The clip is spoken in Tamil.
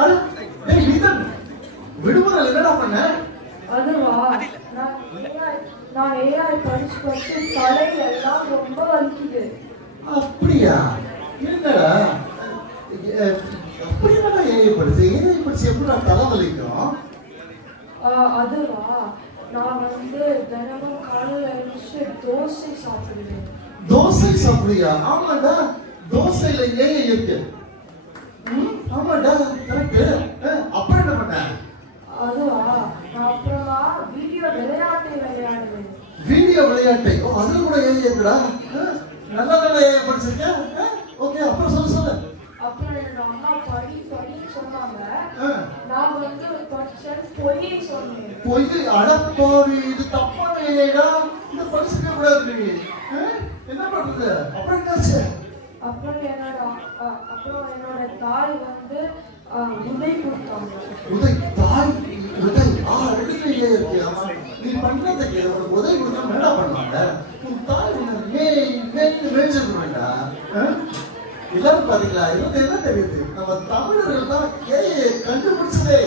அட டேய் நீதான் விடுமுறை என்னடா பண்ண? அதுவா, நான் AI படிச்சு தலையெல்லாம் ரொம்ப வலிக்குது. அப்படியா? என்னடா அப்படி என்னடா AI படிச்சு எப்படி தலை வலிக்கும்? அதுவா, நான் தினமும் காலையில எழுந்துச்சு தோசை சாப்பிடுவேன். தோசை சாப்பிடுறியா? ஆமாடா, தோசையில AI இருக்கு. ஆமாடா, கரெக்ட். அப்புறம் என்ன பண்ண? அதுவா, நான் அப்புறமா வீடியோ விளையாட்டை விளையாடுவேன். வீடியோ விளையாட்டை? அதுல கூட AI இருக்குடா. நல்ல AI படிச்சிருக்க. ஓகே, அப்புறம் சொல்லு. அப்புறம் என்னோட அம்மா படின்னு சொன்னாங்க. நான் படிச்சேன், பொய்யை சொன்னேன். பொய்? அடப்பாவி, இது தப்பான ஏடா. இந்த படிச்சுக்க கூடாது. என்ன பண்றது? அப்புறம் என்னாச்சு? அப்புறம் என்னோட தாய் உதை கொடுத்தாங்க. உதை? தாய் உதை? ரெண்டுலயே இருக்கு. ஆமா, நீ பண்றதுக்கு உனக்கு உதவி கொடுத்தா என்னடா பண்ணுவாங்க? உன் தாய் மேய்ச்சிருக்க வேண்டாம். எல்லாரும் பாத்தீங்களா? இவங்க என்ன தெரியுது? நம்ம தமிழர்கள் தான் ஏஐ கண்டுபிடிச்சதே.